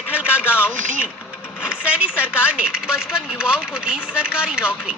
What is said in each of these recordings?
कैथल का गांव ढींग। सैनी सरकार ने 55 युवाओं को दी सरकारी नौकरी।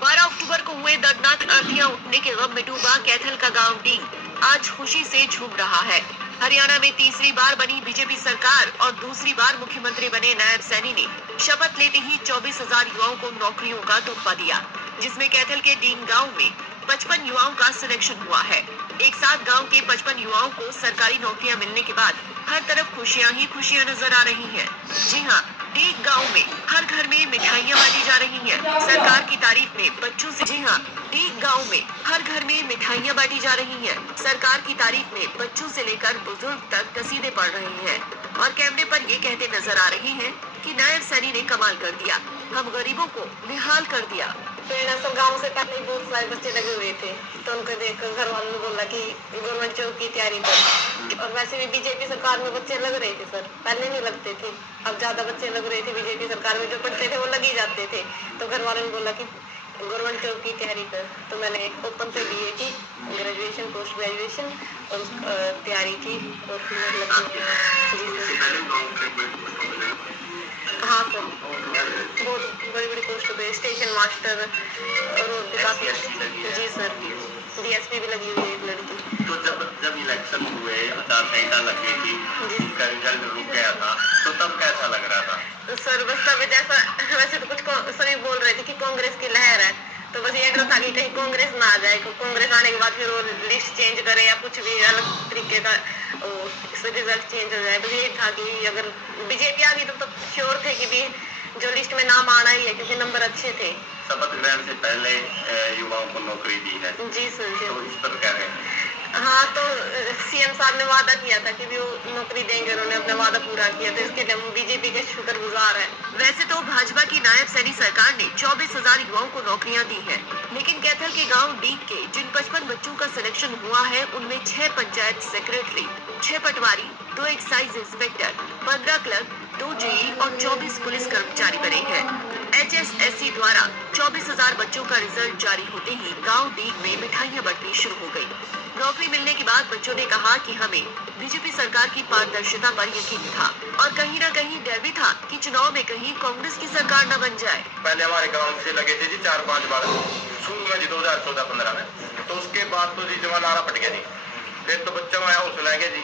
12 अक्टूबर को हुए दर्दनाक अर्थियां उठने के गम में डूबा कैथल का गांव ढींग आज खुशी से झूम रहा है। हरियाणा में तीसरी बार बनी बीजेपी सरकार और दूसरी बार मुख्यमंत्री बने नायब सैनी ने शपथ लेते ही 24,000 युवाओं को नौकरियों का तोहफा दिया, जिसमें कैथल के ढींग गाँव में 55 युवाओं का सिलेक्शन हुआ है। एक साथ गांव के 55 युवाओं को सरकारी नौकरियां मिलने के बाद हर तरफ खुशियां ही खुशियां नजर आ रही हैं। जी हां, ढींग गांव में हर घर में मिठाइयां बांटी जा रही हैं। सरकार की तारीफ में बच्चों से जी हां, ढींग गांव में हर घर में मिठाइयां बांटी जा रही हैं। सरकार की तारीफ में बच्चों से लेकर बुजुर्ग तक कसीदे पढ़ रहे हैं और कैमरे पर ये कहते नजर आ रहे हैं कि नायब सैनी ने कमाल कर दिया, हम गरीबों को निहाल कर दिया। प्रेरणा सब गाँव से पहले ही बहुत सारे बच्चे लगे हुए थे, तो उनको देखकर घर वालों ने बोला कि गवर्नमेंट जॉब की तैयारी कर। और वैसे भी बीजेपी सरकार में बच्चे लग रहे थे सर, पहले नहीं लगते थे, अब ज्यादा बच्चे लग रहे थे। बीजेपी सरकार में जो पढ़ते थे वो लग ही जाते थे, तो घर वालों ने बोला कि गवर्नमेंट जॉब की तैयारी कर। तो मैंने ओपन से बीए की, ग्रेजुएशन, पोस्ट ग्रेजुएशन और तैयारी की और फिर लगी। हाँ सर, बहुत बड़ी बड़ी पोस्ट पे स्टेशन मास्टर और भी काफी। जी सर, डीएसपी भी लगी हुई है एक लड़की। तो जब जब इलेक्शन हुए, आचार संहिता लग गई थी, उसका रिजल्ट रुक गया था, तो तब कैसा लग रहा था? तो सर बस तब जैसा, वैसे तो कुछ सभी बोल रहे थे कि कांग्रेस की लहर है, तो बस ये डर था कि कहीं कांग्रेस ना आ जाए, कांग्रेस आने के बाद फिर वो लिस्ट चेंज करे या कुछ भी अलग तरीके का रिजल्ट चेंज हो जाए। तो यही था कि अगर बीजेपी आ गई तो श्योर थे कि भी जो लिस्ट में नाम आना ही है, क्योंकि नंबर अच्छे थे। शपथ ग्रहण से पहले युवाओं को नौकरी दी है। जी सर, जी। तो इस पर क्या है? हाँ, तो सीएम साहब ने वादा किया था कि भी वो नौकरी देंगे, उन्होंने अपना वादा पूरा किया, तो इसके लिए हम बीजेपी के शुक्रगुजार हैं। वैसे तो भाजपा की नायब सैनी सरकार ने 24,000 युवाओं को नौकरियां दी हैं, लेकिन कैथल के गांव ढींग के जिन 55 बच्चों का सिलेक्शन हुआ है, उनमें 6 पंचायत सेक्रेटरी, 6 पटवारी, 2 एक्साइज इंस्पेक्टर, 15 क्लर्क, 2 जेई और 24 पुलिस कर्मचारी बने हैं। HSSC द्वारा 24,000 बच्चों का रिजल्ट जारी होते ही गांव ढींग में मिठाइयां बंटनी शुरू हो गई। नौकरी मिलने के बाद बच्चों ने कहा कि हमें बीजेपी सरकार की पारदर्शिता पर यकीन था और कहीं न कहीं डर भी था कि चुनाव में कहीं कांग्रेस की सरकार न बन जाए। पहले हमारे गांव से लगे थे जी 4-5 बार शुरू में जी 2014-15 में, तो उसके बाद तो जी जमा नारा पट गया जी। फिर तो बच्चों में हौसला गया जी,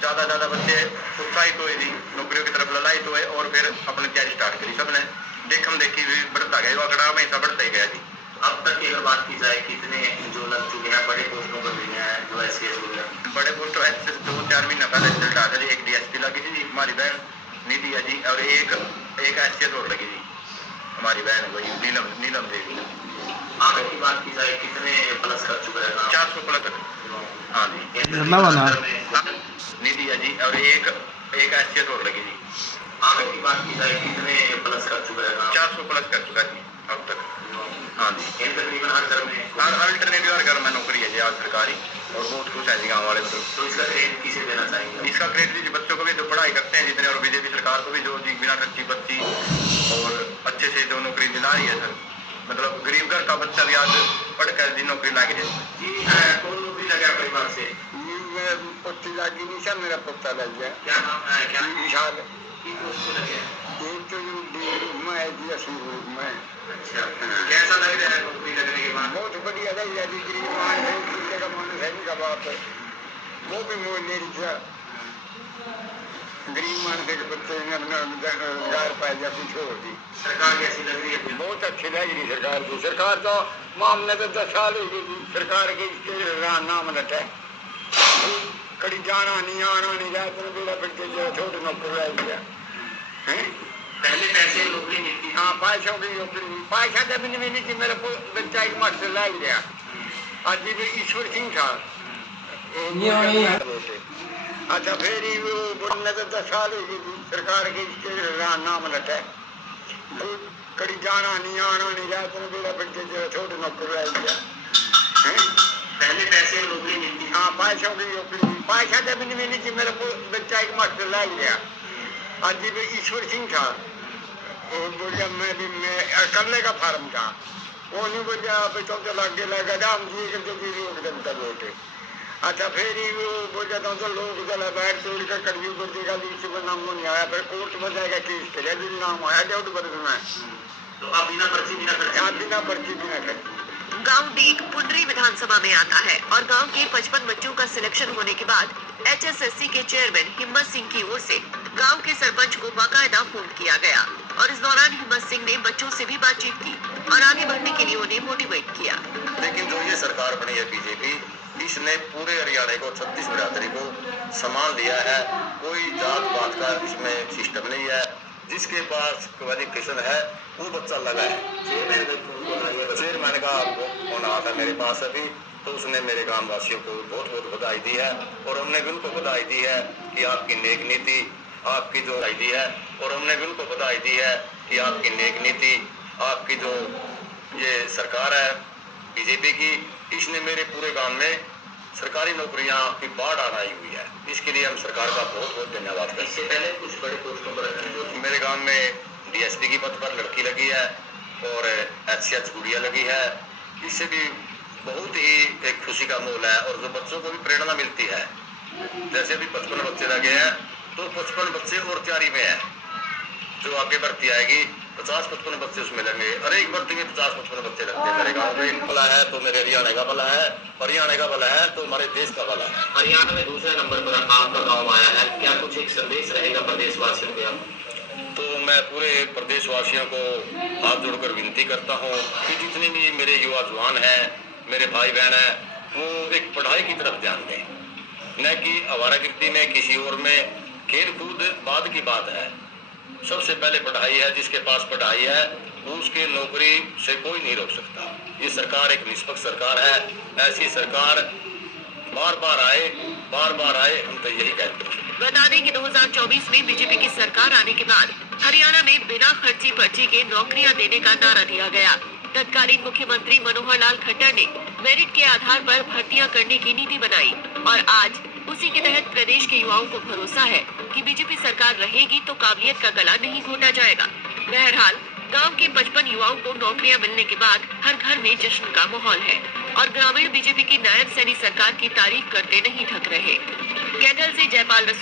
ज्यादा बच्चे उत्साहित हुए जी, नौकरियों की तरफ ललायित हुए और फिर अपनी तैयारी स्टार्ट करी। सबने देखम देखी भी बढ़ता गया, आंकड़ा हमेशा बढ़ता ही गया जी। अब तक की अगर बात की जाए, कितने जो लग चुके हैं, बड़े पोस्टों पर भी हैं, जो एसएस हो गया, बड़े पोस्टों एसएस 2-4 महीना पहले रिजल्ट आया जी। एक डीएसपी लगी जी, हमारी बहन निधि है जी, और एक एसएस और लगी जी, हमारी बहन वही नीलम देवी। आगे की बात की जाए, कितने प्लस कर चुका है? 400 प्लस। हाँ जी, निधि है जी, और एक एसएस और लगी जी। आगे की बात की जाए, कितने प्लस कर चुका है? 400 प्लस कर चुका है अब तक। हाँ जी, तकरीबन हर घर में, हर अल्टरनेटिव हर घर में नौकरी है जी आज सरकारी, और बहुत खुश है जी गाँव वाले। तो इसका क्रेडिट किसे देना चाहेंगे? इसका क्रेडिट जी बच्चों को भी जो पढ़ाई करते हैं जितने, और बीजेपी सरकार को भी जो जी बिना खर्ची बच्ची और अच्छे से जो नौकरी दिला रही है सर। मतलब गरीब घर का बच्चा भी आज पढ़कर जी नौकरी लागे जी। कौन नौकरी लगा परिवार से? पुत्र लागी नहीं सर, मेरा पुत्र लग गया। क्या नाम है? क्या विशाल? अच्छा, कैसा लग रहा है नौकरी लगने के बाद? बहुत बढ़िया लग रहा है। गरीब मान है का मान है का बाप है, वो भी मोह ले रहा। गरीब मान के बच्चे ने अपना रोजगार पाया जा कुछ छोड़ दी। सरकार कैसी लग रही है? बहुत अच्छी लग रही सरकार की। सरकार तो मामले तो 10 साल हो गई सरकार के नाम लटा है, कड़ी जाना नहीं आना नहीं जाए तो बेड़ा बच्चे जो छोटे नौकर लाई गया है। पहले पैसे नौकरी मिलती? हाँ, पैसों की नौकरी, पैसा जब नहीं मिली थी। मेरा बच्चा एक मास्टर लाई गया, आज भी ईश्वर सिंह था। अच्छा, फिर वो बोलने तो 10 साल हो गई सरकार के नाम लटा है, कड़ी जाना नहीं आना नहीं जाए तो बेड़ा बच्चे जो छोटे नौकर लाई गया है। पहले पैसे नौकरी मिलती? हाँ, पैसों की नौकरी, पैसा जब नहीं मिली थी। मेरा बच्चा एक मास्टर लाई गया, आज भी ईश्वर सिंह था। वो बोलिया मैं करले का फार्म था, वो नहीं बोलिया तो लागे लगा राम जी के जो भी रोक देता वोट। अच्छा फिर ही वो बोल जाता हूँ तो लोग जला बैठ तोड़ कर कड़वी कर देगा बीच में नाम नहीं आया फिर कोर्ट में जाएगा केस करेगा दिन नाम आया डाउट बरस में तो आप बिना पर्ची बिना बिना पर्ची बिना खर्ची गांव डीग पुंडरी विधानसभा में आता है और गांव के 55 बच्चों का सिलेक्शन होने के बाद HSSC के चेयरमैन हिम्मत सिंह की ओर से गांव के सरपंच को बाकायदा फोन किया गया और इस दौरान हिम्मत सिंह ने बच्चों से भी बातचीत की और आगे बढ़ने के लिए उन्हें मोटिवेट किया। लेकिन जो ये सरकार बनी है बीजेपी, इसने पूरे हरियाणा को 36 बिरादरी को सम्मान दिया है। कोई जात पात का इसमें सिस्टम नहीं है। जिसके पास क्वालिफिकेशन है वो बच्चा लगा है। चेयरमैन का फोन आया था मेरे पास अभी, तो उसने मेरे गांव वासियों को बहुत बहुत बधाई दी है और हमने भी उनको बधाई दी है कि आपकी नेक नीति आपकी जो दी है और हमने भी उनको बधाई दी है कि आपकी नेक नीति आपकी जो ये सरकार है बीजेपी की, इसने मेरे पूरे गांव में सरकारी नौकरियां की बाढ़ आनाई हुई है। इसके लिए हम सरकार का बहुत बहुत धन्यवाद करते हैं। इससे पहले कुछ बड़े पोस्टों पर मेरे गांव में DSP की पद पर लड़की लगी है और HCH गुड़िया लगी है। इससे भी बहुत ही एक खुशी का माहौल है और जो बच्चों को भी प्रेरणा मिलती है। जैसे भी 55 बच्चे लगे हैं तो 55 बच्चे और तैयारी में है। जो आगे बढ़ती आएगी 50-55 बच्चे उसमें लगे। हर एक भर्ती में 50-55 बच्चे लगते हैं। मेरे गांव में भला है तो मेरे हरियाणा का भला है, हरियाणा का भला है तो हमारे देश का भला है। हरियाणा में दूसरे नंबर पर आपका गांव आया है, क्या कुछ एक संदेश रहेगा प्रदेशवासियों के? तो मैं पूरे प्रदेशवासियों को हाथ जोड़कर विनती करता हूँ कि जितने भी मेरे युवा जवान हैं, मेरे भाई बहन हैं, वो एक पढ़ाई की तरफ ध्यान दें, न कि आवारागर्दी में किसी और में। खेल कूद बाद की बात है, सबसे पहले पढ़ाई है। जिसके पास पढ़ाई है उसके नौकरी से कोई नहीं रोक सकता। ये सरकार एक निष्पक्ष सरकार है। ऐसी सरकार बार बार आए, हम तो यही कहते हैं। बता दें कि 2024 में बीजेपी की सरकार आने के बाद हरियाणा में बिना खर्ची पर्ची के नौकरियां देने का नारा दिया गया। तत्कालीन मुख्यमंत्री मनोहर लाल खट्टर ने मेरिट के आधार पर भर्तियां करने की नीति बनाई और आज उसी के तहत प्रदेश के युवाओं को भरोसा है कि बीजेपी सरकार रहेगी तो काबिलियत का गला नहीं घोटा जाएगा। बहरहाल गांव के 55 युवाओं को नौकरियां मिलने के बाद हर घर में जश्न का माहौल है और ग्रामीण बीजेपी की नायब सैनी सरकार की तारीफ करते नहीं थक रहे। कैथल से जयपाल रसूल।